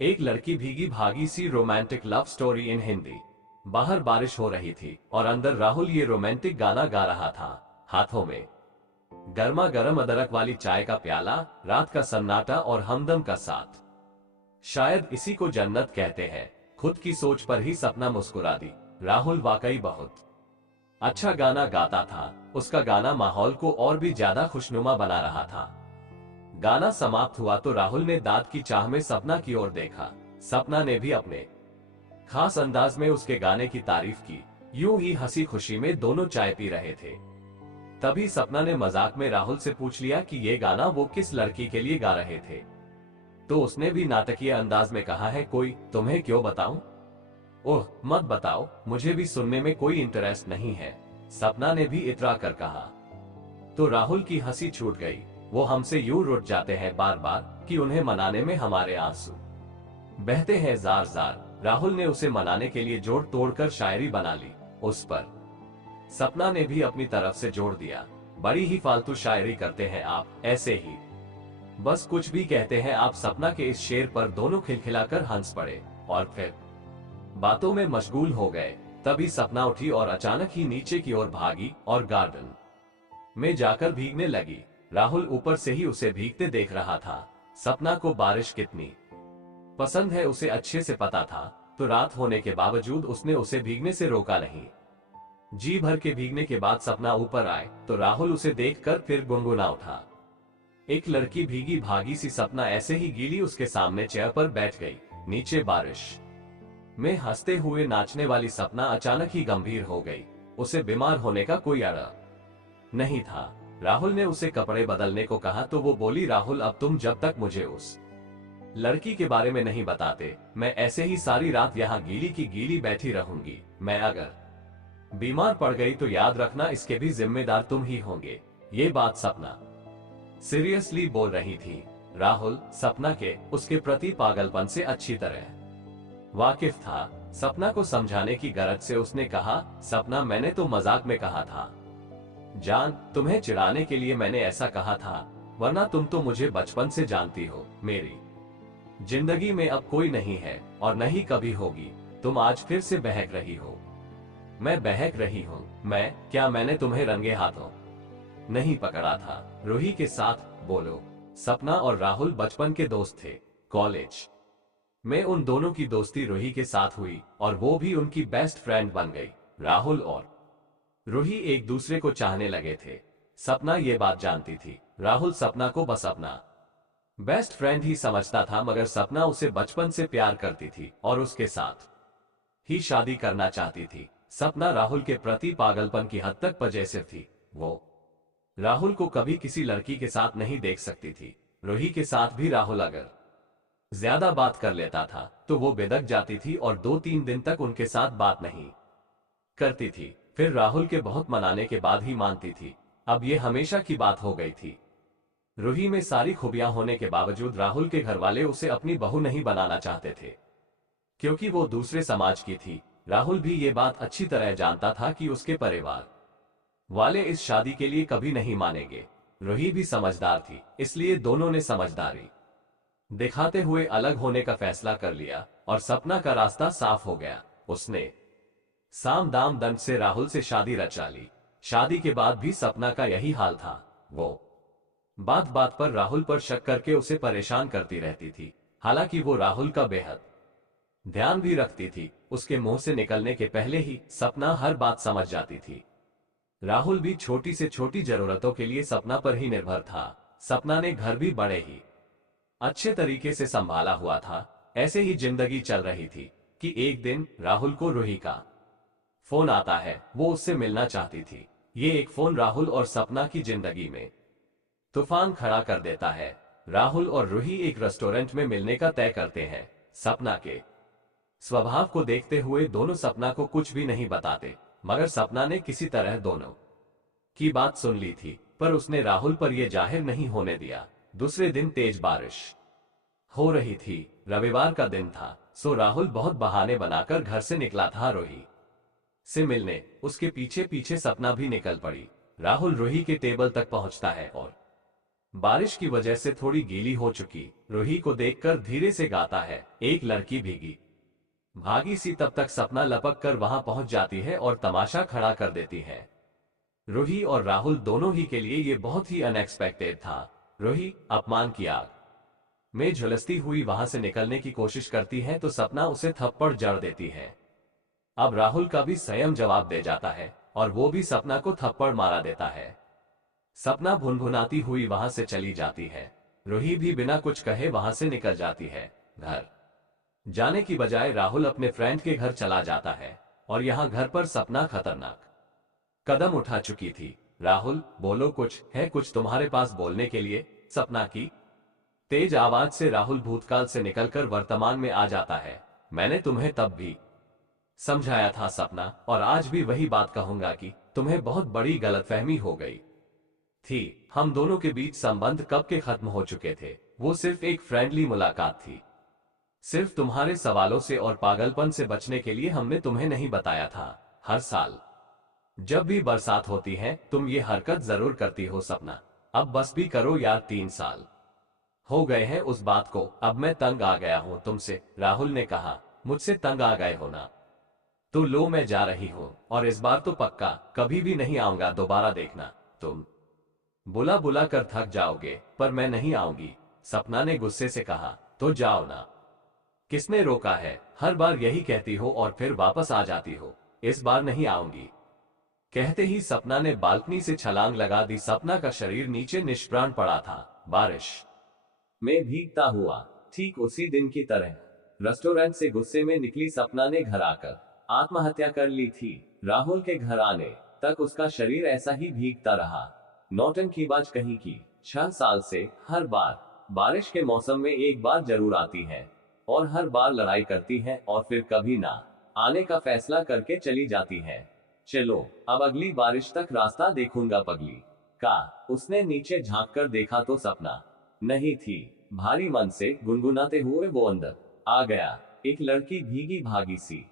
एक लड़की भीगी भागी सी romantic love story in Hindi. बाहर बारिश हो रही थी और अंदर राहुल ये रोमांटिक गाना गा रहा था। हाथों में गर्मा गर्म अदरक वाली चाय का प्याला, रात का सन्नाटा और हमदम का साथ। शायद इसी को जन्नत कहते हैं। खुद की सोच पर ही सपना मुस्कुरा दी। राहुल वाकई बहुत अच्छा गाना गाता था। उसका गाना माहौल को और भी ज्यादा खुशनुमा बना रहा था। गाना समाप्त हुआ तो राहुल ने दांत की चाह में सपना की ओर देखा। सपना ने भी अपने खास अंदाज में उसके गाने की तारीफ की। यूं ही हंसी खुशी में दोनों चाय पी रहे थे। तभी सपना ने मजाक में राहुल से पूछ लिया कि ये गाना वो किस लड़की के लिए गा रहे थे। तो उसने भी नाटकीय अंदाज में कहा है, कोई तुम्हें क्यों बताऊं? ओह मत बताओ, मुझे भी सुनने में कोई इंटरेस्ट नहीं है, सपना ने भी इतरा कर कहा। तो राहुल की हंसी छूट गई। वो हमसे यूं रुठ जाते हैं बार बार कि उन्हें मनाने में हमारे आंसू बहते हैं जार जार। राहुल ने उसे मनाने के लिए जोड़ तोड़कर शायरी बना ली। उस पर सपना ने भी अपनी तरफ से जोड़ दिया। बड़ी ही फालतू शायरी करते हैं आप, ऐसे ही बस कुछ भी कहते हैं आप। सपना के इस शेर पर दोनों खिलखिलाकर हंस पड़े और फिर बातों में मशगूल हो गए। तभी सपना उठी और अचानक ही नीचे की ओर भागी और गार्डन में जाकर भीगने लगी। राहुल ऊपर से ही उसे भीगते देख रहा था। सपना को बारिश कितनी पसंद है उसे अच्छे से पता था, तो रात होने के बावजूद उसने उसे भीगने से रोका नहीं। जी भर के भीगने के बाद सपना ऊपर आए तो राहुल उसे देखकर फिर गुनगुना उठा। एक लड़की भीगी भागी सी। सपना ऐसे ही गीली उसके सामने चेयर पर बैठ गई। नीचे बारिश में हंसते हुए नाचने वाली सपना अचानक ही गंभीर हो गई। उसे बीमार होने का कोई अड़ा नहीं था। राहुल ने उसे कपड़े बदलने को कहा तो वो बोली, राहुल अब तुम जब तक मुझे उस लड़की के बारे में नहीं बताते, मैं ऐसे ही सारी रात यहाँ गीली की गीली बैठी रहूंगी। मैं अगर बीमार पड़ गई तो याद रखना इसके भी जिम्मेदार तुम ही होंगे। ये बात सपना सीरियसली बोल रही थी। राहुल सपना के उसके प्रति पागलपन से अच्छी तरह वाकिफ था। सपना को समझाने की गरज से उसने कहा, सपना मैंने तो मजाक में कहा था जान, तुम्हें चिढ़ाने के लिए मैंने ऐसा कहा था, वरना तुम तो मुझे बचपन से जानती हो। मेरी जिंदगी में अब कोई नहीं है और नहीं कभी होगी। तुम आज फिर से बहक रही हो। मैं बहक रही हूँ? मैं क्या, मैंने तुम्हें रंगे हाथों नहीं पकड़ा था। रूही के साथ बोलो। सपना और राहुल बचपन के दोस्त थे। कॉलेज में उन दोनों की दोस्ती रूही के साथ हुई और वो भी उनकी बेस्ट फ्रेंड बन गई। राहुल और रूही एक दूसरे को चाहने लगे थे। सपना ये बात जानती थी। राहुल सपना को बस अपना बेस्ट फ्रेंड ही समझता था, मगर सपना उसे बचपन से प्यार करती थी और उसके साथ ही शादी करना चाहती थी। सपना राहुल के प्रति पागलपन की हद तक पजेसिव थी। वो राहुल को कभी किसी लड़की के साथ नहीं देख सकती थी। रूही के साथ भी राहुल अगर ज्यादा बात कर लेता था तो वो बेधक जाती थी और 2-3 दिन तक उनके साथ बात नहीं करती थी। फिर राहुल के बहुत मनाने के बाद ही मानती थी। अब ये हमेशा की बात हो गई थी। रूही में सारी खूबियां होने के बावजूद राहुल के घरवाले उसे अपनी बहू नहीं बनाना चाहते थे, क्योंकि वो दूसरे समाज की थी। राहुल भी ये बात अच्छी तरह जानता था कि उसके परिवार वाले इस शादी के लिए कभी नहीं मानेंगे। रूही भी समझदार थी, इसलिए दोनों ने समझदारी दिखाते हुए अलग होने का फैसला कर लिया और सपना का रास्ता साफ हो गया। उसने साम दाम दंड से राहुल से शादी रचा ली। शादी के बाद भी सपना का यही हाल था। वो बात बात पर राहुल पर शक करके उसे परेशान करती रहती थी। हालांकि वो राहुल का बेहद ध्यान भी रखती थी। उसके मुंह से निकलने के पहले ही सपना हर बात समझ जाती थी। राहुल भी छोटी से छोटी जरूरतों के लिए सपना पर ही निर्भर था। सपना ने घर भी बड़े ही अच्छे तरीके से संभाला हुआ था। ऐसे ही जिंदगी चल रही थी कि एक दिन राहुल को रूही का फोन आता है। वो उससे मिलना चाहती थी। ये एक फोन राहुल और सपना की जिंदगी में तूफान खड़ा कर देता है। राहुल और रूही एक रेस्टोरेंट में मिलने का तय करते हैं। सपना के स्वभाव को देखते हुए दोनों सपना को कुछ भी नहीं बताते, मगर सपना ने किसी तरह दोनों की बात सुन ली थी, पर उसने राहुल पर यह जाहिर नहीं होने दिया। दूसरे दिन तेज बारिश हो रही थी। रविवार का दिन था, सो राहुल बहुत बहाने बनाकर घर से निकला था रूही से मिलने। उसके पीछे पीछे सपना भी निकल पड़ी। राहुल रूही के टेबल तक पहुंचता है और बारिश की वजह से थोड़ी गीली हो चुकी रूही को देखकर धीरे से गाता है, एक लड़की भीगी भागी सी। तब तक सपना लपक कर वहां पहुंच जाती है और तमाशा खड़ा कर देती है। रूही और राहुल दोनों ही के लिए ये बहुत ही अनएक्सपेक्टेड था। रूही अपमान की आग में झुलसती हुई वहां से निकलने की कोशिश करती है तो सपना उसे थप्पड़ जड़ देती है। अब राहुल का भी संयम जवाब दे जाता है और वो भी सपना को थप्पड़ मारा देता है। सपना भुनभुनाती हुई वहां से चली जाती है। रूही भी बिना कुछ कहे वहां से निकल जाती है। घर जाने की बजाय राहुल अपने फ्रेंड के घर चला जाता है और यहाँ घर पर सपना खतरनाक कदम उठा चुकी थी। राहुल बोलो, कुछ है कुछ तुम्हारे पास बोलने के लिए? सपना की तेज आवाज से राहुल भूतकाल से निकलकर वर्तमान में आ जाता है। मैंने तुम्हें तब भी समझाया था सपना, और आज भी वही बात कहूंगा कि तुम्हें बहुत बड़ी गलतफहमी हो गई थी। हम दोनों के बीच संबंध कब के खत्म हो चुके थे। वो सिर्फ एक फ्रेंडली मुलाकात थी। सिर्फ तुम्हारे सवालों से और पागलपन से बचने के लिए हमने तुम्हें नहीं बताया था। हर साल जब भी बरसात होती है तुम ये हरकत जरूर करती हो सपना। अब बस भी करो यार, 3 साल हो गए हैं उस बात को। अब मैं तंग आ गया हूं तुमसे। राहुल ने कहा, मुझसे तंग आ गए हो ना? तो लो मैं जा रही हूं, और इस बार तो पक्का कभी भी नहीं आऊंगा दोबारा। देखना तुम बुला बुला कर थक जाओगे, पर मैं नहीं आऊंगी। सपना ने गुस्से से कहा, तो जाओ ना। किसने रोका है? हर बार यही कहती हो और फिर वापस आ जाती हो। इस बार नहीं आऊंगी। कहते ही सपना ने बालकनी से छलांग लगा दी। सपना का शरीर नीचे निष्प्राण पड़ा था, बारिश में भीगता हुआ। ठीक उसी दिन की तरह रेस्टोरेंट से गुस्से में निकली सपना ने घर आकर आत्महत्या कर ली थी। राहुल के घर आने तक उसका शरीर ऐसा ही भीगता रहा। नौटंकीबाज कहीं की। 6 साल से हर बार बारिश के मौसम में एक बार जरूर आती है और हर बार लड़ाई करती है और फिर कभी ना आने का फैसला करके चली जाती है। चलो अब अगली बारिश तक रास्ता देखूंगा पगली का। उसने नीचे झांक कर देखा तो सपना नहीं थी। भारी मन से गुनगुनाते हुए वो अंदर आ गया। एक लड़की भीगी भागी सी